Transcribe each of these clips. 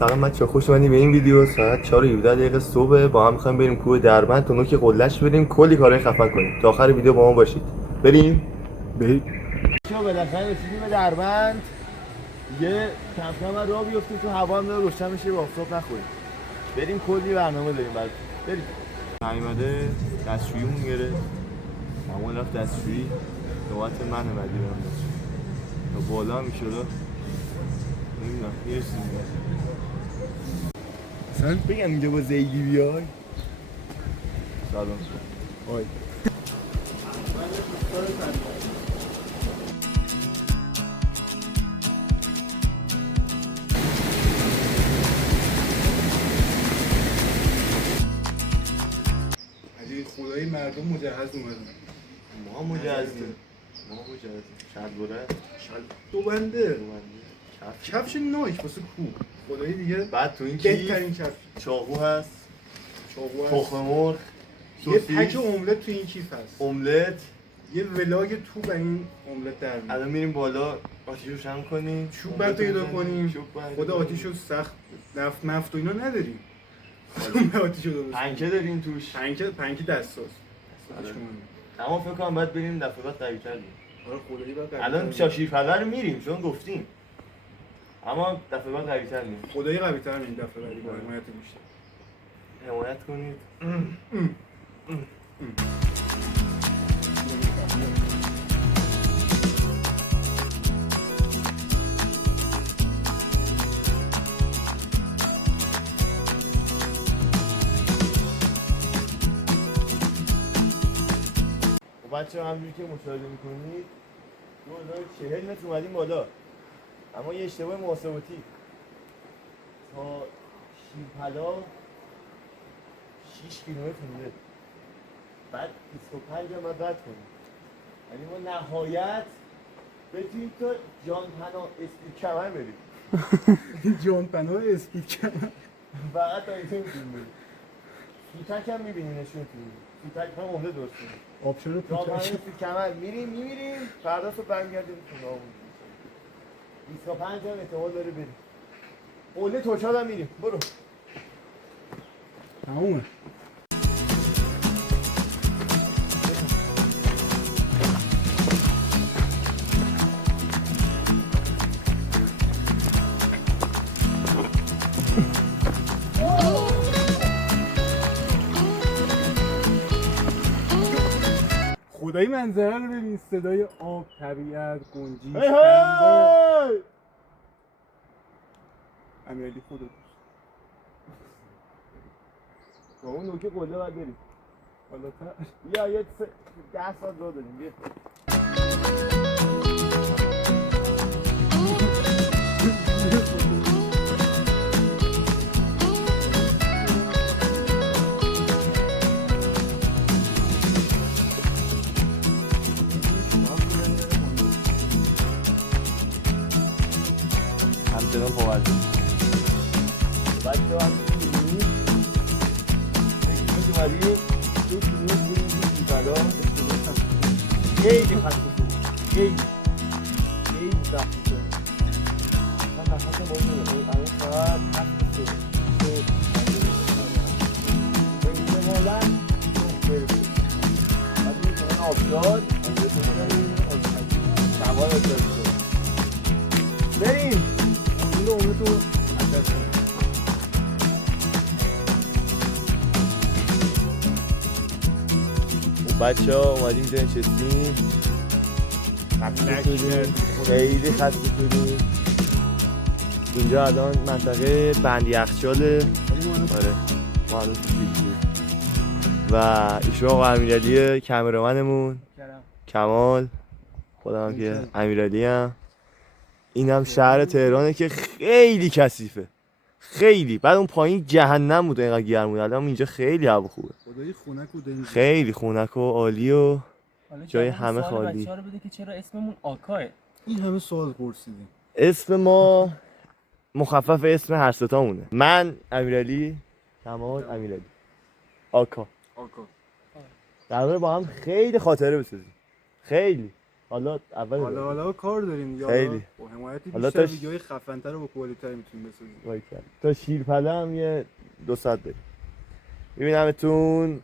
سلام بچه‌ها، خوش اومدید به این ویدیو. ساعت 4:17 صبح با هم می‌خوایم بریم کوه دربند تا نوک قله‌اش بریم کلی کارهای خفن کنیم. تا آخر ویدیو با ما باشید. بریم. شو بالاخره رسیدیم به دربند. یه کم کم راه بیفتیم تو هوا هم داره روشن میشه، با آفتاب نخوریم. بریم کلی برنامه داریم براتون. بریم. اومده دستشوییمون گرفت. مامان رفت دستشویی. نوبت منه بعدی برم دستشویی. تا بالا میشه رو. نمیدونم میرسیم. مثلا بگم اینجا با زیدی بیای. سلام. آی. علی خدای مردم مجهز اومدن. ما مجهزیم. شلواره. دو بنده. کفش نایک واسه کو. خدایی دیگه. بعد تو این بهترین کفش. چاقو هست. تخم مرغ. یه پک املت تو این کیف هست. املت. یه ولاگ تو به این املت در میاد. الان میریم بالا آتیش رو روشن کنیم. چوب بعد پیدا کنیم. خدا آتیشو سخت نفت مفت و اینا نداریم. آتیشو درست. پنکه داریم توش. پنکه دستاست. اما فکر کنم باید بریم دفعه بعد قوی‌تر بریم. آره خدایی بعد الان شاشیرپلو رو میریم چون گفتیم. اما دفعه بعد قوی‌تر میریم. خدایی قوی‌تر میریم دفعه بعدی با حمایت بیشتر. حمایت کنید. بچه همجوری که مشاهده میکنید 2040 متر اومدیم بالا، اما یه اشتباه محاسباتی تا شیرپلا 6 کیلومتر مونده، بعد 25 هم باید رد کنیم. یعنی ما نهایت بتونیم تا جان پناه اسپید کمر بریم. جان پناه اسپید کمر فقط تا اینجا میتونیم بریم. سوتک هم میبینیم نشونتون. سوتک هم عمده درست کنیم. آبشار پوتک کمر میریم فردا صبح برمیگردیم خونه‌مون. 25 هم احتمال داره بریم. قله توچال هم میریم. برو. تمومه. خدایی منظره رو ببین، صدای آب، طبیعت، گنجی، خنده. امیرعلی خدا دوست. با اون نوک قله باید بریم. بالاتر. بیا یه 10 ساعت راه داریم. بیا. همچنان پاورده بچه هم می‌بینید فکر اومدیم 2 کیلومتر میریم تو بلا خیلی خسته شدیم، خیلی سخت شدیم. من نفسم باید نمی‌کنم الان ساعت 7 صبح احتمالاً برسیم. بعد می‌کنن آبشار سوار آبشار شد. بریم اون تو عدد کنیم. بچه ها اومدیم جای نشستیم، خیلی خسته شدیم. اینجا الان منطقه بند یخچاله. آره ما الان و ایشون آقا امیرعلی کامرامنمون، کمال، خودم که امیرعلی هم. این هم شهر تهرانه که خیلی کثیفه، خیلی. بعد اون پایین جهنم بود اینقدر گرم بود. الان اینجا خیلی هوا خوبه، خیلی خنک و عالی و جای همه خالی. بچه‌ها رو بده که چرا اسممون آکاه. این همه سوال پرسیدیم. اسم ما مخفف اسم هر سه تامونه. من امیرعلی، کمال امیرعلی، آکا. در واقع با هم خیلی خاطره بسازیم، خیلی. حالا اول حالا کار داریم یا خیلی. با حمایتی حالا بیشتر تا ویدیوهای خفن‌تر و با کوالیتی میتونیم بسازیم. وای کرد. تا شیرپله هم یه 2 ساعت بریم. ببینمتون.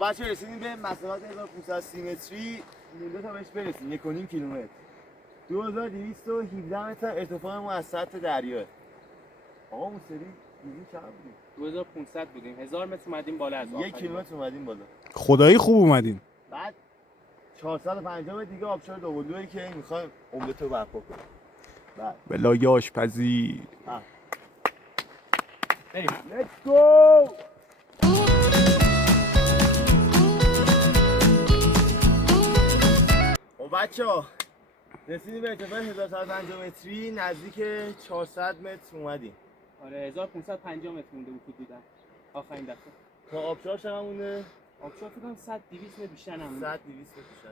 بچه رسیدیم به مسافت 1530 متری، مونده تا بهش برسیم 1.5 کیلومتر. 2217 متر ارتفاع ما از سطح دریاه. آقا اون سری دیدیم چقدر بودیم؟ 2500 بودیم. 1000 متر اومدیم بالا از 1 کیلومتر اومدیم بالا. خدایی خوب اومدیم. بعد 450 دیگه آبشار دوقلویی که میخوایم عملت رو برپا کنیم. بعد بلای آشپزی. بریم. Let's go! بچه ها رسیدیم به ارتفاع 1150 متری، نزدیک 400 متر اومدیم. آره 1550 متر مونده بود حدودا آخرین دفعه. تا آبشار چقدر مونده؟ آبشار فکر کنم 100 200 متر بیشتر نمونده. 100 200 بیشتر.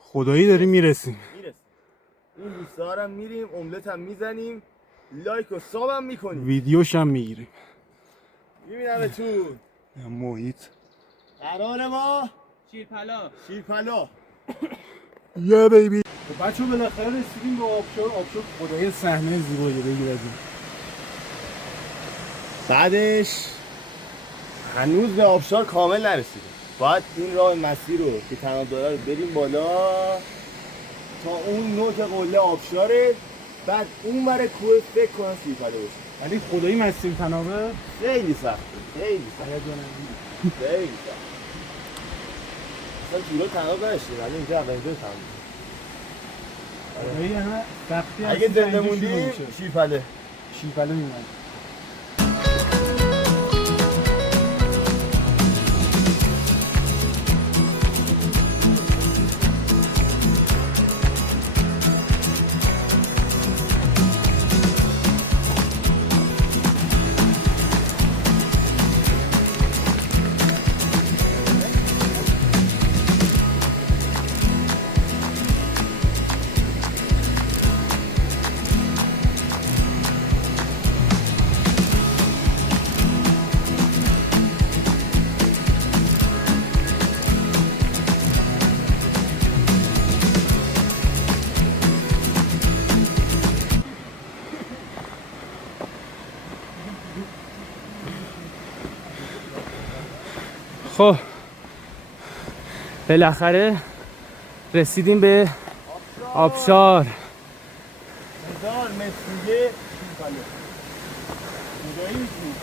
خدایی داریم میرسیم. این روستا هم میریم، املت هم میزنیم، لایک و ساب هم میکنیم. ویدیوش هم میگیریم. میبینمتون. محیط. قرار ما شیرپلا. یا بیبی. خب بچه‌ها بالاخره رسیدیم به آبشار. آبشار خدای صحنه زیبایی بگیر از این. بعدش هنوز به آبشار کامل نرسیدیم. باید این راه مسیر رو که تناب داره رو بریم بالا تا اون نوک قله آبشاره. بعد اون ور کوه فکر کنم شیرپله باشه. ولی خدایی مسیر تنابه خیلی سخته. خیلی سخت. اصلا جورا تناب نشدیم ولی اینجا اولین جور تناب. خدایی همه سختی اگه زنده موندیم شیرپله میمونیم. خب بالاخره رسیدیم به آبشار. 1000 متر دیگه شیرپله. کجایی می‌تونی؟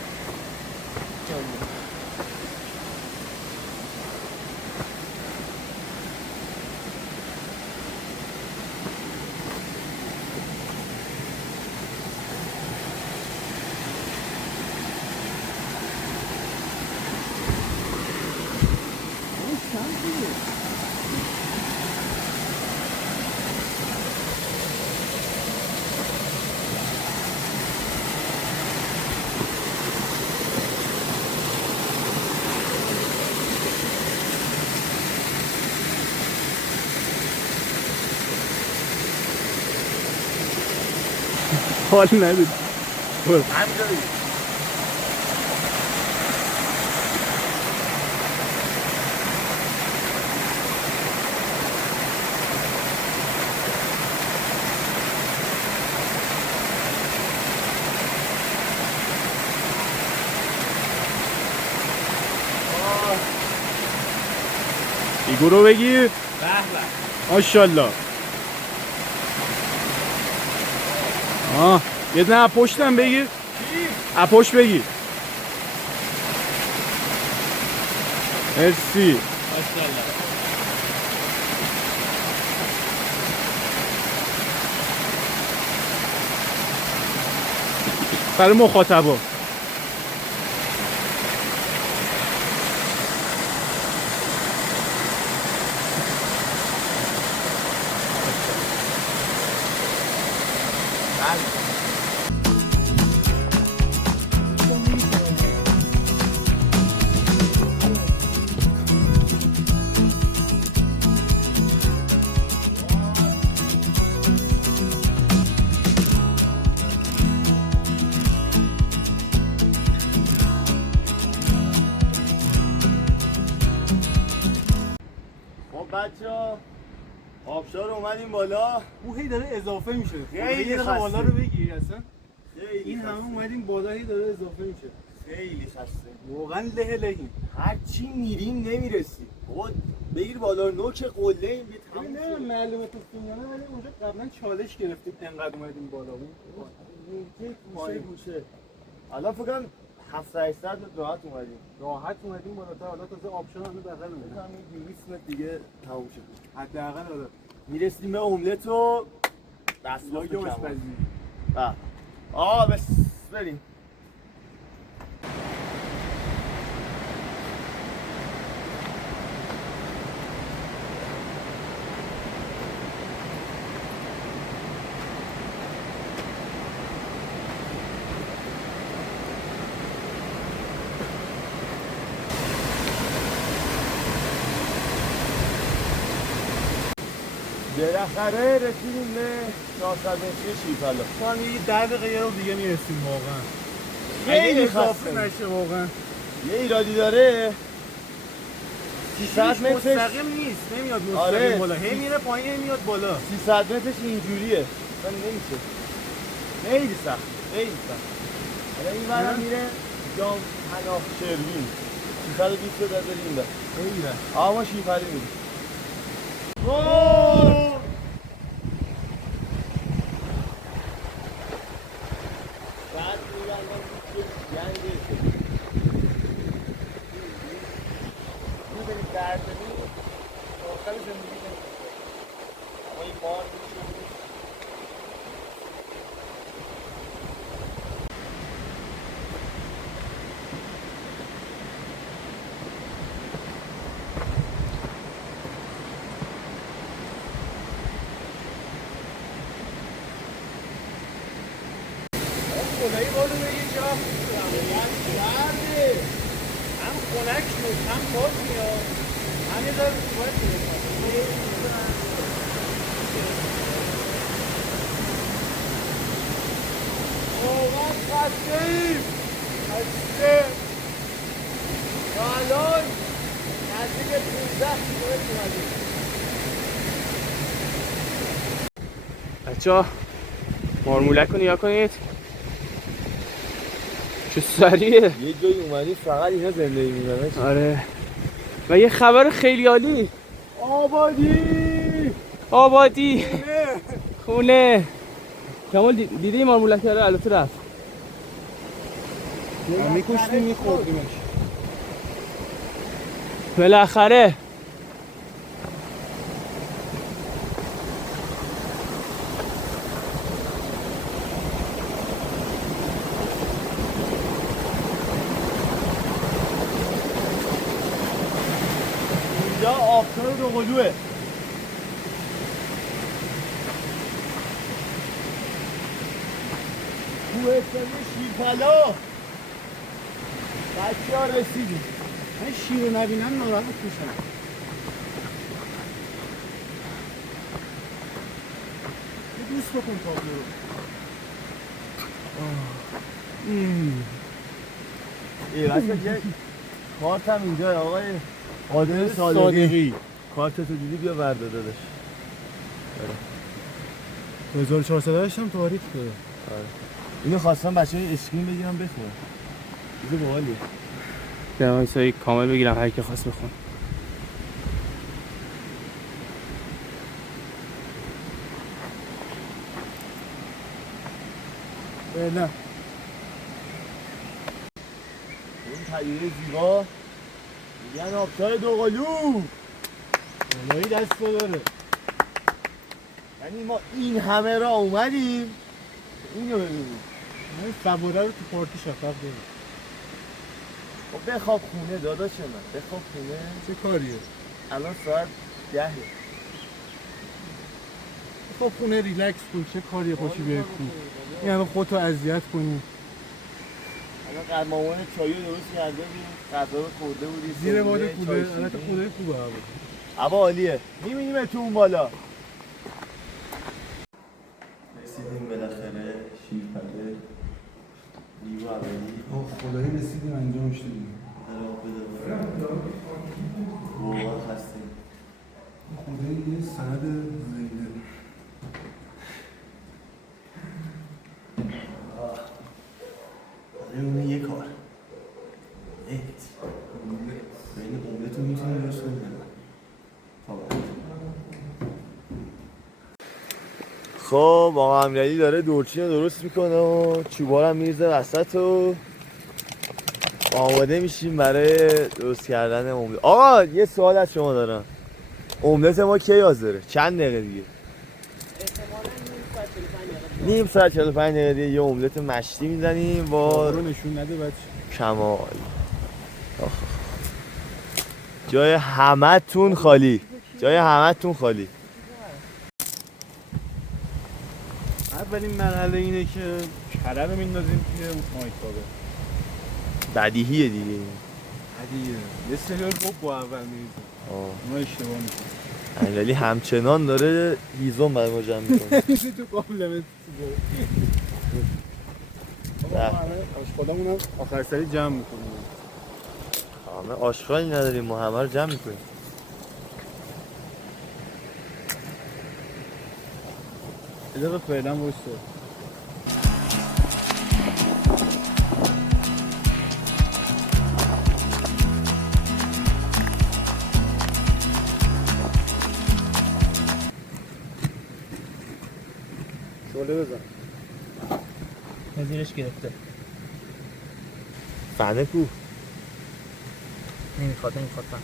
حال ندید. همینجوری. ایگو رو بگیر. به به. ماشاءالله. یه نه پشتم بگیر. پشت بگیر. مرسی. ماشاءالله. برای مخاطبا خب بچه‌ها آبشار اومدیم بالا. او هی داره اضافه میشه. خیلی یه خسته. بالا رو بگیر اصلا. خیلی این همه خسته. اومدیم بالا هی داره اضافه میشه. خیلی خسته. واقعا لهیم. هر چی میریم نمیرسیم. بابا بگیر بالا نوک قله این بیت ببین نه معلومه تو فیلمه ولی اونجا قبلا چالش گرفتیم انقدر اومدیم بالا. گوشه گوشه. الان فکر کنم 700 راحت اومدیم. راحت اومدیم بالاتر حالا تازه آبشار هم بغل فکر کنم این 200 متر دیگه تموم شد. حداقل آره. میرسیم به املت و دستگاه لاگ کمان. آشپزی. بس بریم. بالاخره رسیدیم به 400 متری شیپلا. تو هم یه 10 دقیقه رو دیگه میرسیم واقعا. خیلی اگه اضافه خسته. نشه واقعا. یه ایرادی داره 300 مترش مستقیم نیست، نمیاد مستقیم آره. بالا، هی میره پایین هی میاد بالا. 300 مترش اینجوریه. اصلا نمیشه. خیلی سخت. خیلی سخت. حالا این ورم میره جام پناه شروین 320 تا داره این بر. خیلی ما شیپلی میریم. بعد میگن گنگه می‌بینید درد بدید آخر زندگی نمیشه اما این بار میشه خدایی بارو به یه جا هم خنک شد هم باز میاد هم یه دار باید واقعا خسته ایم خسته تا الان نزدیک 15 کیلومتر اومدیم. بچه ها مارمولک رو نیا کنید چه سریعه. یه جایی اومدیم فقط اینا زندگی می‌کنن. آره و یه خبر خیلی عالی. آبادی خونه کمال دیدی مارمولک رو البته رفت. میکشتیم میخوردیمش. بالاخره اینجا آبشار دوقلوه. کوهستانی شیرپلا. بچه‌ها رسیدیم. من شیر رو نبینم ناراحت میشم. یه دوست بکن تابلو رو. بچه یه کارت هم اینجا آقای قادر صادقی. کارتتو دیدی بیا ورده دادش. 1400 هم تاریخ داره. اینو خواستم بچه های اسکرین بگیرم بخورم. چیز باحالیه. به وایسایی کامل بگیرم هر کی خواست بخون. نه این طیاره زیبا یعنی آبشار دوقلو الهی دست داره. یعنی ما این همه را اومدیم اینو ببینیم. من سواره رو تو پارتی شفاف داریم. خب بخواب خونه داداش من، بخواب خونه. چه کاریه؟ الان ساعت 10. خب خونه ریلکس کن، چه کاریه پاشی بیای کو؟ این همه خودتو اذیت کنی. الان قرمامان چایی رو درست کرده بودیم، غذا رو خورده بودیم. زیر باد کوله، الان خونه خوبه هوا. هوا عالیه. می‌بینیم تو اون بالا. رسیدیم بالاخره شیرپله. لیو اولی. اوه خدایی رسیدیم انجامش دادیم. داره آب بده. واقعا خستیم. خدایی یه سند زنده. اون یه کار. بین اوملت رو میتونی درست کنی. خب آقا امیرعلی داره دورچین رو درست میکنه و چوبا رو میریزه وسط و آماده میشیم برای درست کردن املت. آقا یه سوال از شما دارم. املت ما کی حاضره؟ چند دقیقه دیگه؟ نیم ساعت 45 دقیقه دیگه یه املت مشتی میزنیم با رو نشون نده بچه. کمال. جای همتون خالی. جای همتون خالی. اولین مرحله اینه که کره رو میندازیم توی مایکابه. بدیهیه دیگه. عادیه. یه سریال خوب با اول میریزیم. ما اشتباه میکنیم. امیرعلی همچنان داره هیزم برای ما جمع میکنه. تو قابلمه آشغالمون هم آخر سری جمع میکنیم. همه آشغالی نداریم، ما همه رو جمع میکنیم. یه دقیقه فعلا وایسا. شعله بزن. زیرش گرفته. فنه کو؟ نمیخواد فن.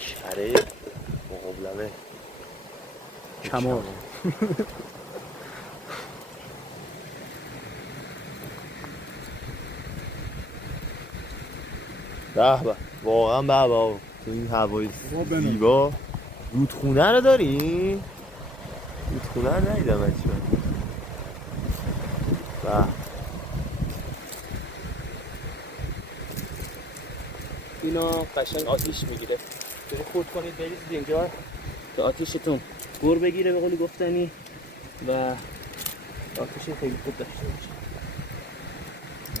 کره مقابلمه کمال. به به واقعا به به تو این هوای زیبا. رودخونه رو داری؟ رودخونه رو ندیدم بچه. به اینا قشنگ آتیش میگیره. توی خورد کنید بریزید اینجا که آتیشتون گور بگیره به قولی گفتنی و آتیش خیلی خوب داشته باشه.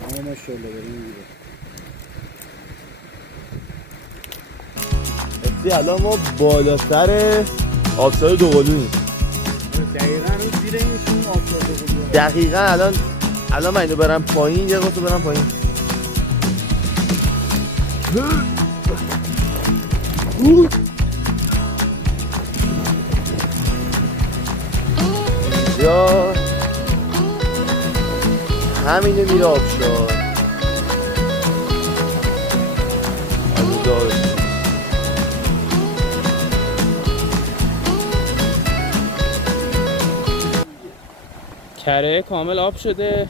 اما ما شعله بریم میگیره. الان ما بالاتر آبشار دوقلوییم. دقیقاً اون زیر اینشون آبشار دوقلوه. دقیقاً الان من اینو برم پایین یه قطعه برم پایین. اینجا همینه میره آبشار. کره کامل آب شده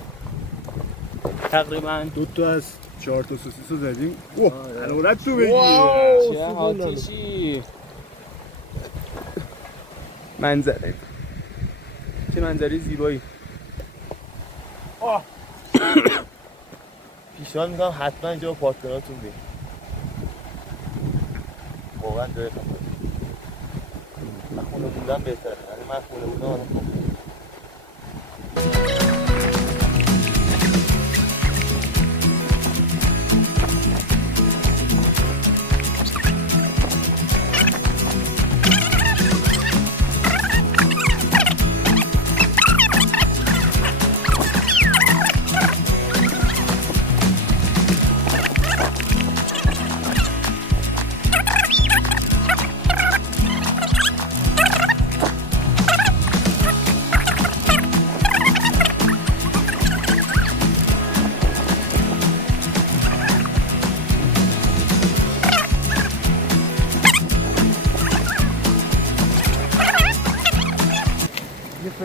تقریبا. 2 تا از 4 تا سوسیس رو زدیم. اوه حرارت تو بگیر. چه آتیشی. منظره چه منظره زیبایی. پیشنهاد میکنم حتما اینجا با پارتنراتون بید. واقعا جای خفنی. من خونه بودم بهتره. یعنی من خونه بودم الان خوب.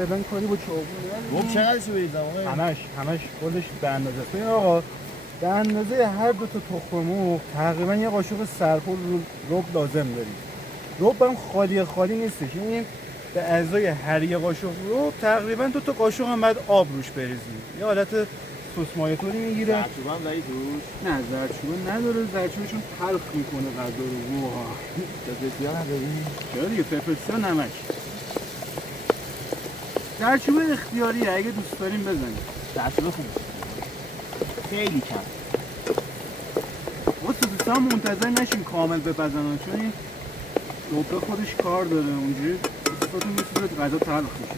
فعلا کاری با چاقو گفت چقدرشو بریزم آقا؟ همش خودش به اندازه است. ببین آقا به اندازه هر دو تا تخم مرغ تقریبا یه قاشق سرپول رب لازم داری. رب هم خالی نیستش، یعنی به ازای هر یه قاشق رب تقریبا 2 تا قاشق هم بعد آب روش بریزی. یه حالت سس مایه طوری میگیره. زردچوبه هم داری توش؟ نه زردچوبه نداره، زردچوبه چون تلخ میکنه غذا رو. واها پپسیا نداری؟ چرا دیگه پپسیا نمک. زردچوبه اختیاریه، اگه دوست داریم بزنیم. زردچوبه خوبه خیلی کم. ما دوستان منتظر نشیم کامل بپزنن، چون این ربه خودش کار داره، اونجوری دوستاتون میسید غذا تلخ میشه.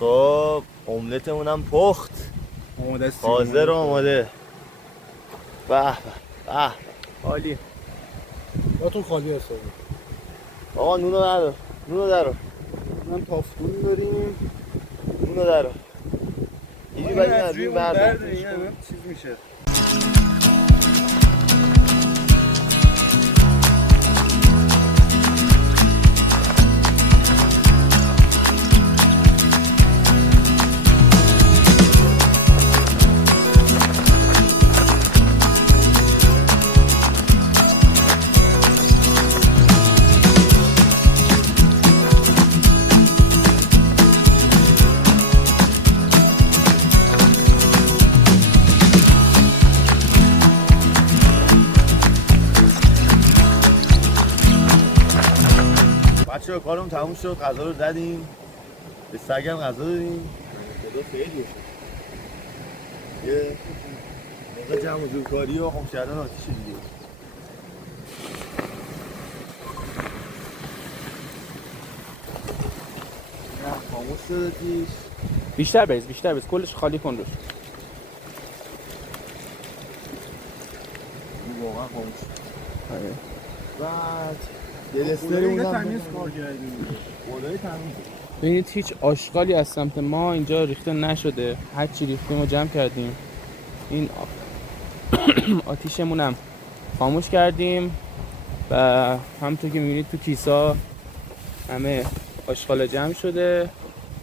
خب املتمون هم پخت، آماده است. حاضر و آماده. به به عالی. یاتون خالی حسابی. آقا نونو درو من تافتون داریم. نونو درو اینجوری باید از این بردار چیز میشه. بچه‌ها کارم تموم شد، غذا رو زدیم، به سگم غذا دادیم. خدا خیلی باشه. یه موقع جمع و جورکاری و خم کردن آتیش دیگه. نه خاموش شد آتیش. بیشتر بریز کلش خالی کن روش. این واقعا خاموش شد. آره. بعد دلستری تمیز کار کردیم. خدای تمیز. ببینید هیچ آشغالی از سمت ما اینجا ریخته نشده، هر چی ریختیم رو جمع کردیم. این آتیشمون هم خاموش کردیم و همونطور که میبینید تو کیسا همه آشغال جمع شده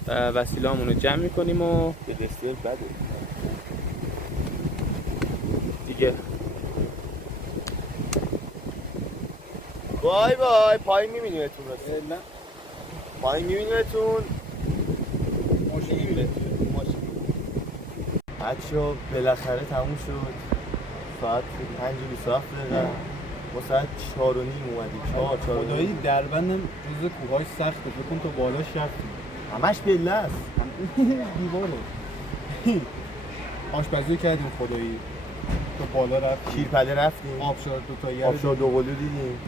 و وسیله‌مون رو جمع میکنیم و دلستر بده دیگه بای پایین میبینیمتون راسته. نه پایین میبینیمتون. ماشین میبینیمتون. بچه‌ها بالاخره تموم شد. ساعت 5:27 دقیقه. ما ساعت 4:30 اومدیم. 4 خدایی دربندم جزء کوه‌های سخته، فکر کن تو بالاش رفتیم. همش بله است. دیواره. آشپزی کردیم خدایی. تو بالا رفتیم. شیرپله رفتیم. آبشار دوتایی. آبشار دوقلو دیدیم.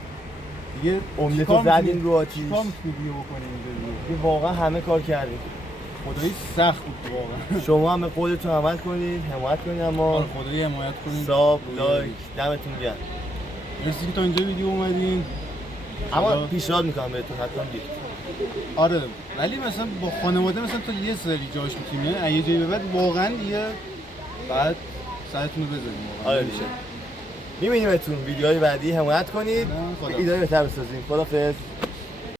دیگه املت رو زدیم رو آتیش. چیکار می‌تونی بکنیم اینجا؟ دیگه واقعا همه کار کردیم. خدایی سخت بود واقعا. شما هم به قولتون عمل کنید، حمایت کنید اما خدایی حمایت کنید. ساب، لایک، دمتون گرم. مرسی که تا اینجا ویدیو اومدین. اما پیشنهاد میکنم بهتون حتما بیاید. آره ولی مثلا با خانواده مثلا تا یه سری جاش میتونیم، اگه جایی به بعد واقعا دیگه بعد سرتون رو بذاریم. آره دیگه. میبینیمتون ویدیوهای بعدی، حمایت کنید. خدا. ایده بهتر بسازیم. خدافظ.